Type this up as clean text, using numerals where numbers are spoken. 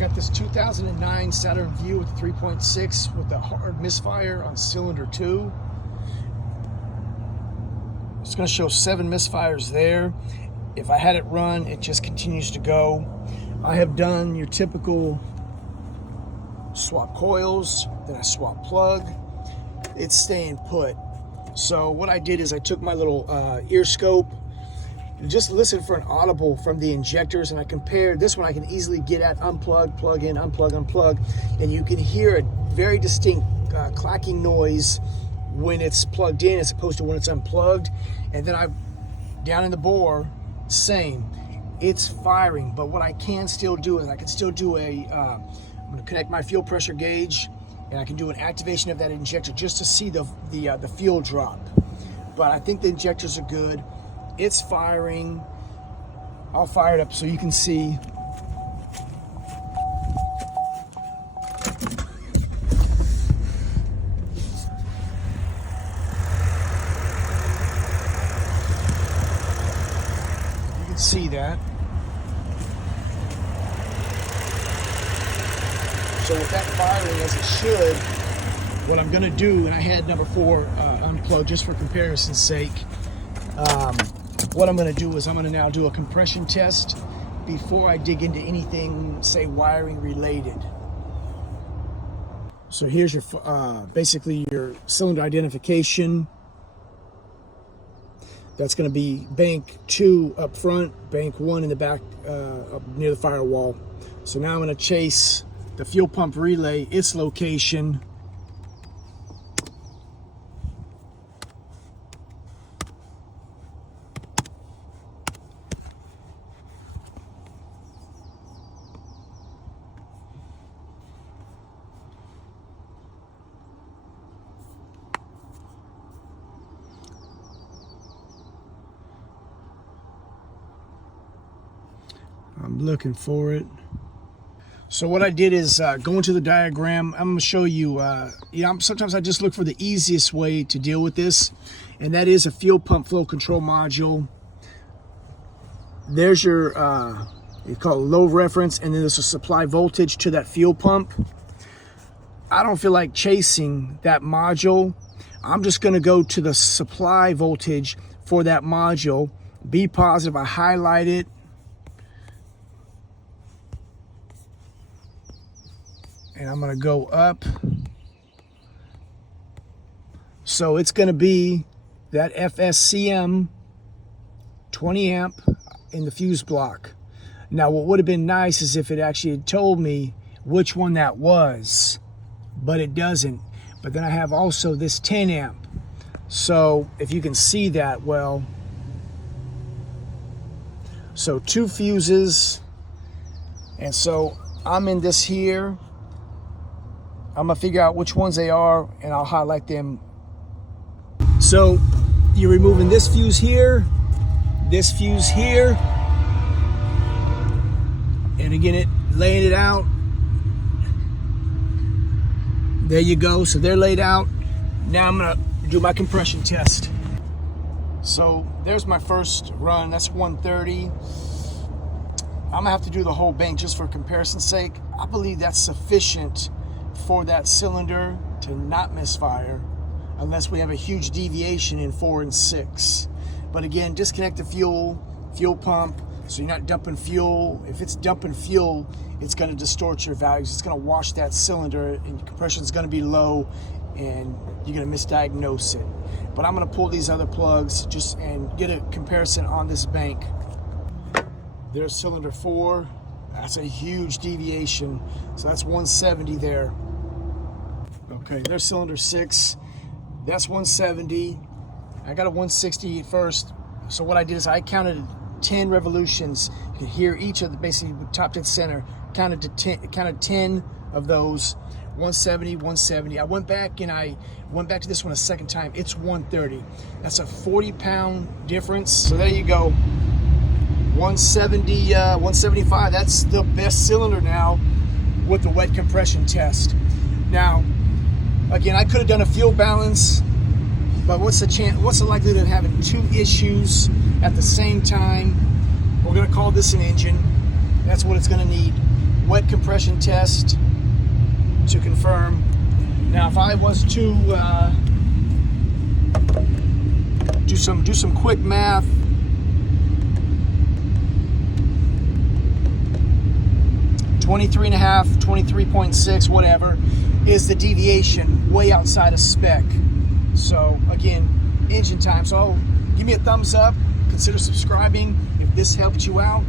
got this 2009 Saturn View with 3.6 with the hard misfire on cylinder 2. It's going to show 7 misfires there. If I had it run, it just continues to go. I have done your typical swap coils, then I swap plug. It's staying put. So what I did is I took my little ear scope and just listened for an audible from the injectors, and I compared this one. I can easily get at unplug, plug in, unplug, unplug, and you can hear a very distinct clacking noise when it's plugged in as opposed to when it's unplugged. And then I down in the bore, same, it's firing. But what I can still do is I can still do I'm going to connect my fuel pressure gauge, and I can do an activation of that injector just to see the fuel drop. But I think the injectors are good. It's firing. I'll fire it up so you can see. You can see that. So with that firing as it should, what I'm going to do, and I had number 4 unplugged just for comparison's sake, what I'm going to do is I'm going to now do a compression test before I dig into anything, say, wiring related. So here's your basically your cylinder identification. That's going to be bank 2 up front, bank 1 in the back up near the firewall. So now I'm going to chase the fuel pump relay, its location. I'm looking for it. So what I did is go into the diagram. I'm going to show you, sometimes I just look for the easiest way to deal with this, and that is a fuel pump flow control module. There's your, you call it low reference, and then there's a supply voltage to that fuel pump. I don't feel like chasing that module. I'm just going to go to the supply voltage for that module. Be positive. I highlight it. And I'm going to go up. So it's going to be that FSCM 20 amp in the fuse block. Now what would have been nice is if it actually had told me which one that was, but it doesn't. But then I have also this 10 amp. So if you can see that well. So 2 fuses. And so I'm in this here. I'm gonna figure out which ones they are, and I'll highlight them. So you're removing this fuse here, and again, laying it out. There you go. So they're laid out. Now I'm gonna do my compression test. So there's my first run. That's 130. I'm gonna have to do the whole bank just for comparison's sake. I believe that's sufficient for that cylinder to not misfire unless we have a huge deviation in 4 and 6. But again, disconnect the fuel pump so you're not dumping fuel. If it's dumping fuel, it's going to distort your values. It's going to wash that cylinder, and your compression is going to be low, and you're going to misdiagnose it. But I'm going to pull these other plugs and get a comparison on this bank. There's cylinder 4. That's a huge deviation. So that's 170 there. Okay, there's cylinder 6. That's 170. I got a 160 at first. So what I did is I counted 10 revolutions. You can hear each of the, basically top to center, counted 10 of those. 170, 170. I went back to this one a second time. It's 130. That's a 40-pound difference. So there you go. 170, 175. That's the best cylinder now with the wet compression test. Now, again, I could have done a fuel balance, but what's the likelihood of having 2 issues at the same time? We're going to call this an engine. That's what it's going to need. wet compression test to confirm. Now, if I was to do some quick math, 23.5, 23.6, whatever, is the deviation way outside of spec. So again, engine time. So give me a thumbs up, consider subscribing if this helped you out.